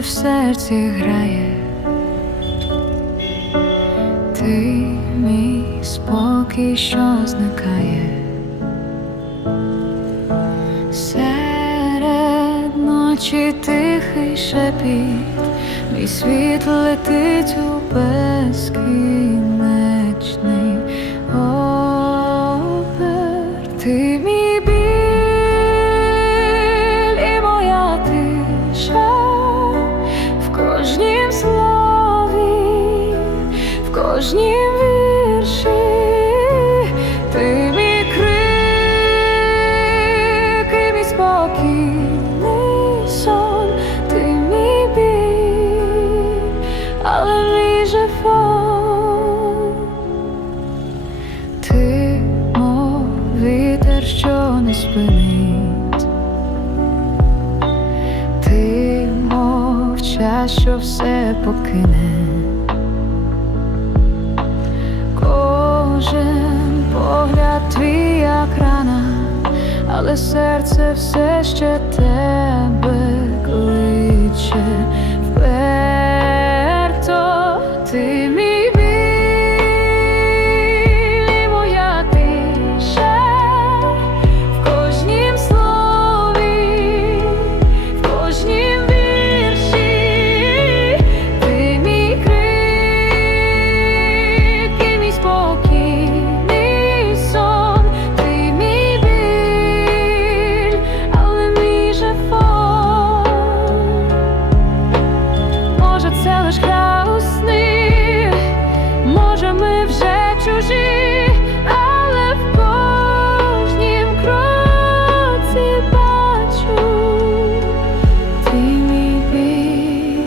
в серці грає, ти мій спокій, що зникає. Серед ночі тихий шепіт, мій світ летить у безкінечний опер. Ти мій біль в кожнім вірші. Ти мій крик і мій спокійний сон, ти мій біль, але мій же фон. Ти, мов вітер, що не спинить, ти, мов час, що все покине. але серце все ще тебе кличе. дорожка у сни, може, ми вже чужі, але в кожнім кроці бачу ти мій біль.